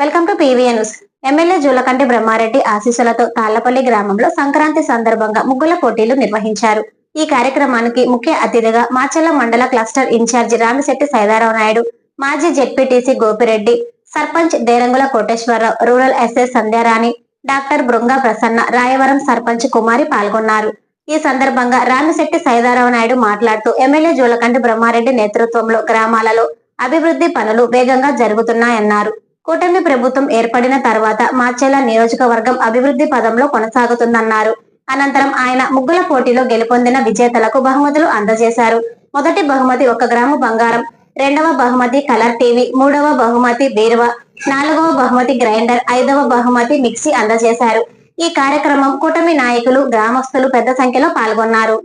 Welcome to PVN news. MLA Julakanti Brahmareddy ఆశీస్సులతో తాళ్ళపల్లి గ్రామంలో సంక్రాంతి సందర్భంగా ముగ్గుల పోటీలు నిర్వహించారు. ఈ కార్యక్రమానికి ముఖ్య అతిథిగా మాచల్ల మండల cluster in charge Ramisetti Saidarao Naidu మాజీ ZPTC Gopireddy sarpanch Derangula Koteswararao rural SS Sandhyarani doctor Brunga Prasanna Rayavaram sarpanch Kumari పాల్గొన్నారు. ఈ సందర్భంగా రామిశెట్టి సైదారావు నాయుడు మాట్లాడుతూ ఎమ్మెల్యే జూలకంటి బ్రహ్మారెడ్డి నేతృత్వంలో గ్రామాలలో అభివృద్ధి పనులు వేగంగా జరుగుతున్నాయన్నారు. కూటమి ప్రభుత్వం ఏర్పడిన తర్వాత మాచెల నియోజకవర్గం అభివృద్ధి పదంలో కొనసాగుతుందన్నారు. అనంతరం ఆయన ముగ్గుల పోటీలో గెలుపొందిన విజేతలకు బహుమతులు అందజేశారు. మొదటి బహుమతి ఒక గ్రాము బంగారం రెండవ బహుమతి కలర్ టీవీ మూడవ బహుమతి బీరువా నాలుగవ బహుమతి గ్రైండర్ ఐదవ బహుమతి మిక్సీ అందజేశారు. ఈ కార్యక్రమం కూటమి నాయకులు గ్రామస్తులు పెద్ద సంఖ్యలో పాల్గొన్నారు.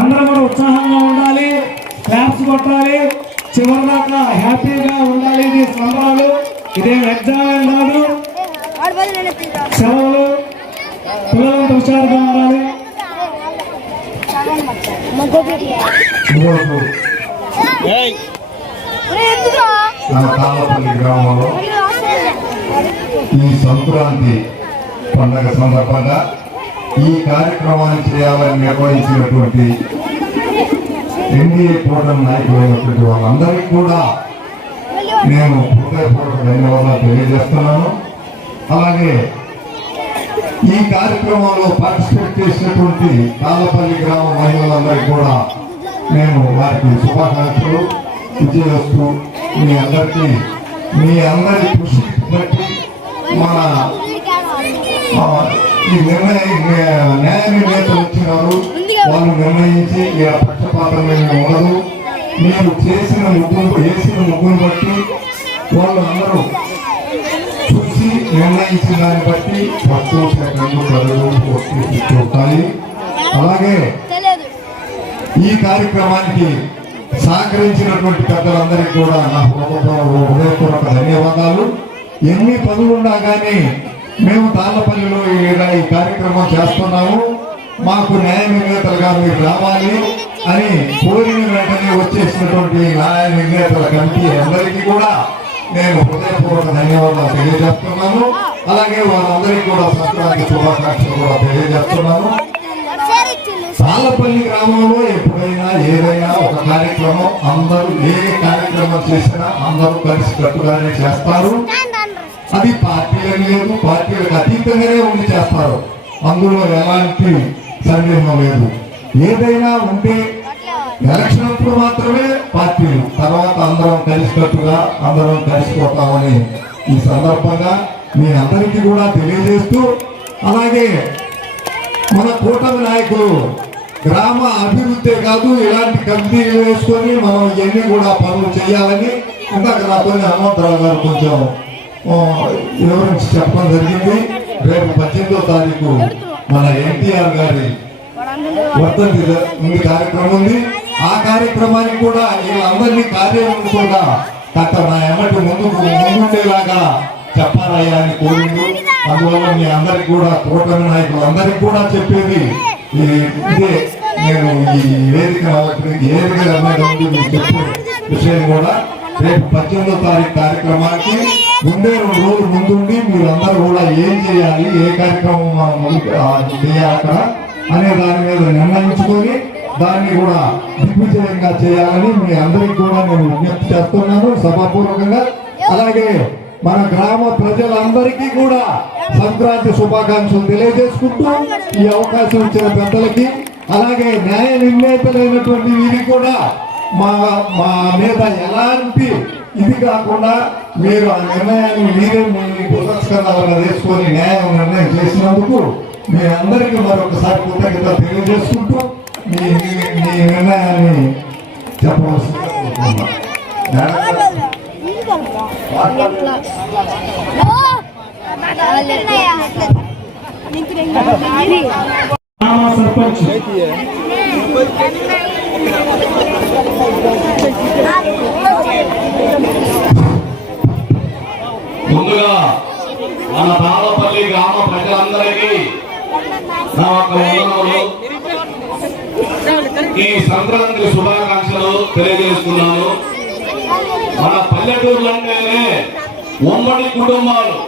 అందరం ఉత్సాహంగా ఉండాలి క్లాప్స్ కొట్టాలి. చివరి దాకా హ్యాపీగా ఉండాలి ఇది సంబరాలు ఇదేం ఎగ్జామ్ కాదు సెలవులు. పిల్లలంతా హుషారుగా ఉండాలి. ఈరోజు గ్రామంలో ఈ సంక్రాంతి పండగ సందర్భంగా ఈ కార్యక్రమాన్ని చేయాలని నిర్వహించినటువంటి ఎన్డీఏ కూటమి నాయకులైనటువంటి వాళ్ళందరికీ కూడా నేను హృదయపూర్వక ధన్యవాదాలు తెలియజేస్తున్నాను. అలాగే ఈ కార్యక్రమంలో పార్టిసిపేట్ చేసినటువంటి తాళ్ళపల్లి గ్రామ మహిళలందరికీ కూడా నేను వారికి శుభాకాంక్షలు విజయవస్తు మీ అందరికీ మీ అందరి కృషి బట్టి మన ఈ నిర్ణయం చేసిన ముగ్గురు వేసిన ముగ్గురు బట్టి వాళ్ళు అందరూ చూసి నిర్ణయించిన దాన్ని బట్టి ఫస్ట్ సెకండ్ థర్డ్ చూస్తాయి అలాగే ఈ కార్యక్రమానికి సహకరించినటువంటి పెద్దలందరికీ కూడా నా హృదయపూర్వక ధన్యవాదాలు. ఎన్ని పనులున్నా కానీ మేము తాళ్ళపల్లిలో ఈ- ఈ కార్యక్రమం చేస్తున్నాము. మాకు న్యాయ నిర్ణేతలుగా మీరు రావాలి. అని కోరిన వెంటనే వచ్చేసినటువంటి న్యాయ నిర్ణేతల కమిటీ అందరికీ కూడా నేను హృదయపూర్వక ధన్యవాదాలు తెలియజేస్తున్నాను. అలాగే వారందరికీ కూడా సంక్రాంతి శుభాకాంక్షలు కూడా తెలియజేస్తున్నాను. సాలపల్లి గ్రామంలో ఎప్పుడైనా ఏదైనా ఒక కార్యక్రమం అందరూ ఏ కార్యక్రమం చేసినా అందరూ కలిసి కట్టుగానే చేస్తారు. అది పార్టీలని లేదు పార్టీలకు అతీతంగానే ఉండి చేస్తారు. అందులో ఎలాంటి సందేహం లేదు. ఏదైనా ఉంటే ఎలక్షన్ అప్పుడు మాత్రమే పార్టీలు తర్వాత అందరం కలిసికట్టుగా అందరం కలిసిపోతామని ఈ సందర్భంగా మీ అందరికీ కూడా తెలియజేస్తూ అలాగే మన కూటమి నాయకులు గ్రామ అభివృద్ధి కాదు ఇలాంటి కమిటీలు వేసుకొని మనం ఇవన్నీ కూడా పనులు చేయాలని ఇందాక నాతో హనుమంతరావు గారు కొంచెం వివరించి చెప్పడం జరిగింది. రేపు పద్దెనిమిదో తారీఖు మన ఎన్టీఆర్ గారి వర్ధంతి జ- ఉంది కార్యక్రమం ఉంది. ఆ కార్యక్రమానికి కూడా వీళ్ళందరినీ కార్యక్రమంగా కట్ట నా ఎమ్మటి ముందుకు ముందుండేలాగా చెప్పాలయ్యా అని కోరిండు అందువల్ల మీ అందరికి కూడా కూటమి నాయకులందరికీ కూడా చెప్పేది ఈ- ఇదే. నేను ఈ వేదిక ఏ విధంగా ఉంది మీకు చెప్పే విషయం కూడా రేపు పద్దెనిమిదో తారీఖు కార్యక్రమానికి ముందే రెండు రోజులు ముందుండి మీరందరూ కూడా ఏం చేయాలి ఏ కార్యక్రమం మనం చేయాలి అక్కడ. అనే దాని మీద నిర్ణయించుకొని దాన్ని కూడా దిగ్విజయంగా చేయాలని మీ అందరికి కూడా నేను విజ్ఞప్తి చేస్తున్నాను సభాపూర్వకంగా. అలాగే మన గ్రామ ప్రజలందరికీ కూడా సంక్రాంతి శుభాకాంక్షలు తెలియజేసుకుంటూ ఈ అవకాశం ఇచ్చిన పెద్దలకి అలాగే న్యాయ నిర్ణేతలైనటువంటి వీరి కూడా మా మా మీద ఎలాంటి ఇది కాకుండా మీరు ఆ నిర్ణయాన్ని మీరే మీ పురస్కారాలుగా తీసుకొని న్యాయం నిర్ణయం చేసినందుకు మీ అందరికీ మరొకసారి కృతజ్ఞత తెలియజేసుకుంటూ మీ మీ- నిర్ణయాన్ని చెప్పవలసింది సర్పంచ్. ఈ సంక్రాంతి శుభాకాంక్షలు తెలియజేస్తున్నాను. మన పల్లెటూర్లు అంటేనే ఉమ్మడి కుటుంబాలు.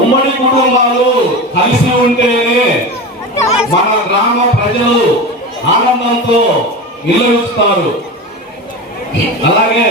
ఉమ్మడి కుటుంబాలు కలిసి ఉంటేనే మన గ్రామ ప్రజలు ఆనందంతో నిలవిస్తారు అలాగే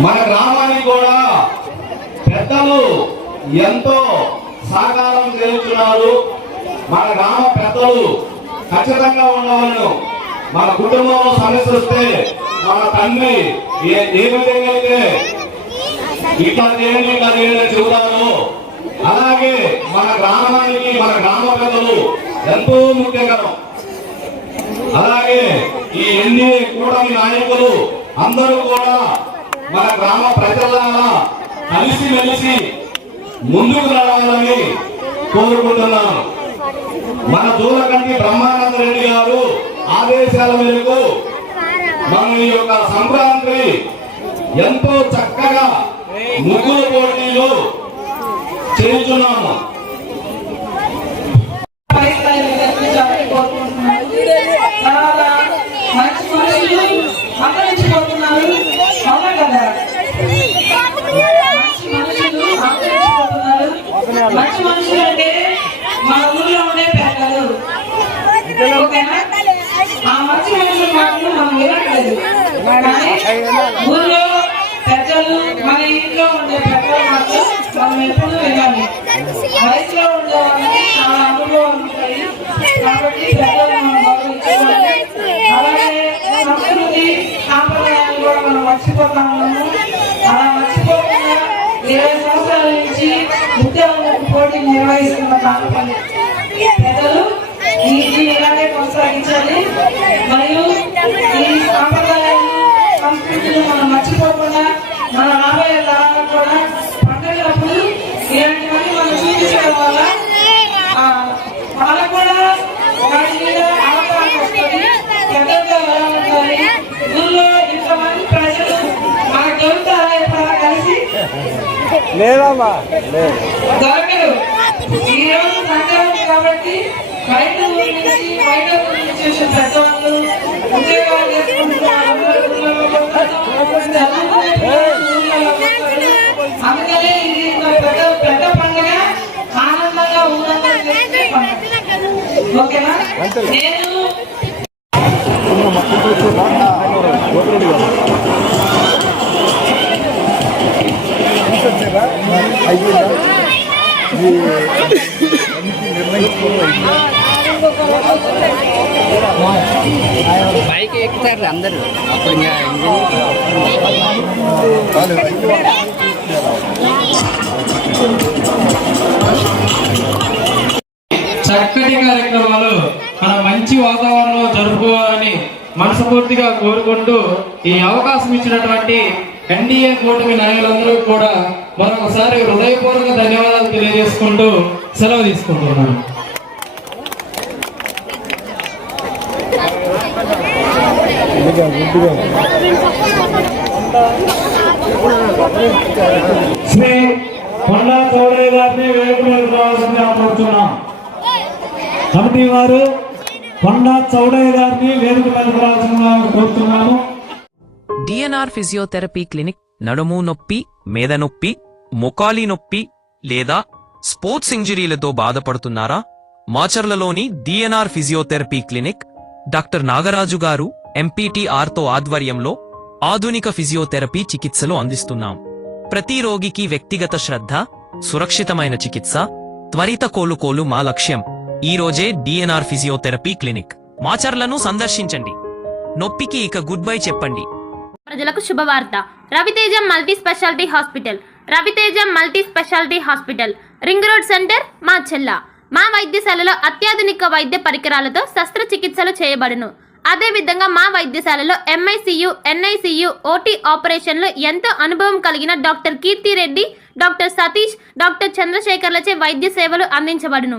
మన గ్రామానికి కూడా పెద్దలు ఎంతో సహకారం చేస్తున్నారు. మన గ్రామ పెద్దలు ఖచ్చితంగా ఉండవలను మన కుటుంబంలో సమస్య వస్తే మన తండ్రి ఏ విధంగా అయితే ఇట్లా చేయండి ఇట్లా చేయండి చెబుతారు. అలాగే మన గ్రామానికి మన గ్రామ పెద్దలు ఎంతో ముఖ్యకరం అలాగే ఈ ఎన్డీఏ కూటమి నాయకులు అందరూ కూడా మన గ్రామ ప్రజలారా కలిసి మెలిసి ముందుకు రావాలని కోరుకుంటున్నాను. మన దూరకంటి బ్రహ్మానంద రెడ్డి గారు ఆదేశాల మేరకు మన ఈ యొక్క సంక్రాంతి ఎంతో చక్కగా ముగ్గుల పోటీలు చేస్తున్నాము పై స్థాయిలో ఎదిగించాలని కోరుకుంటున్నాను. తర్వాత మంచి మనుషులు అంతరించిపోతున్నారు అవునా కదా మంచి మనుషులు అంతరించిపోతున్నారు మంచి మనుషులు అంటే మా ఊర్లో ఉండే పెద్దలు ఓకేనా ఆ మంచి మనుషుల మాటలు మనం వినట్లేదు కానీ ఊర్లో పెద్దలు మన ఇంట్లో ఉండే పెద్దల మాత్రం మనం ఎప్పుడు వినాలి. వయసులో ఉండే వాళ్ళకి చాలా అనుభవం ఉంటాయి. కాబట్టి పెద్దలు మనం గౌరవించాలి అలాగే సంస్కృతి సాంప్రదాయాలు కూడా మనం మర్చిపోతా ఉన్నాము అలా మర్చిపోకుండా ఇరవై సంవత్సరాల నుంచి ఉద్యోగం పోటీ నిర్వహిస్తున్న కానుకలు ఊళ్ళో ఇంతమంది ప్రజలు మనకు దొరుకుతారా ఎప్పుడైనా కలిసి దొరకరు ఈ రోజు సంక్రాంతి కాబట్టి బయట ఊరి నుంచి బయట ఊరి నుంచి పెద్దవాళ్ళు ఉద్యోగాలు. అందుకనే ఇది పెద్ద పెద్ద పండుగ. ఆనందంగా పండుగ. ఓకేనా? నేను బైక్ ఎక్కుతారు అందరూ. అప్పుడు ఇంకా చక్కటి కార్యక్రమాలు మన మంచి వాతావరణంలో జరుపుకోవాలని మనస్ఫూర్తిగా కోరుకుంటూ ఈ అవకాశం ఇచ్చినటువంటి ఎన్డీఏ కూటమి నాయకులందరూ కూడా మరొకసారి హృదయపూర్వక ధన్యవాదాలు తెలియజేసుకుంటూ సెలవు తీసుకుంటున్నాను. శ్రీ కొండా చౌడరి గారిని వేదిక మీద రావాల్సిందిగా కోరుతున్నాం కమిటీ వారు కొండా చౌడయ్య గారిని వేదిక డిఎన్ఆర్ ఫిజియోథెరపీ క్లినిక్ నడుము నొప్పి మేద నొప్పి మొకాలి నొప్పి లేదా స్పోర్ట్స్ ఇంజరీలతో బాధపడుతున్నారా? మాచర్లలోని DNR physiotherapy clinic doctor Nagaraju garu ఎంపీటీఆర్తో ఆధ్వర్యంలో ఆధునిక ఫిజియోథెరపీ చికిత్సలు అందిస్తున్నాం. ప్రతి రోగికి వ్యక్తిగత శ్రద్ధ సురక్షితమైన చికిత్స త్వరిత కోలుకోలు మా లక్ష్యం. ఈరోజే డిఎన్ఆర్ ఫిజియోథెరపీ క్లినిక్ మాచర్లను సందర్శించండి. నొప్పికి ఇక గుడ్ బై చెప్పండి. ప్రజలకు శుభవార్త. Raviteja multi speciality hospital. Raviteja multi speciality hospital. Ring road centre మా చెల్ల. మా వైద్యశాలలో అత్యాధునిక వైద్య పరికరాలతో శస్త్రచికిత్సలు చేయబడును. అదేవిధంగా మా వైద్యశాలలో ఎంఐసియు ఎన్ఐసియు ఓటీ ఆపరేషన్లు ఎంతో అనుభవం కలిగిన doctor Keerthi Reddy doctor Satish doctor చంద్రశేఖర్లచే వైద్య సేవలు అందించబడును.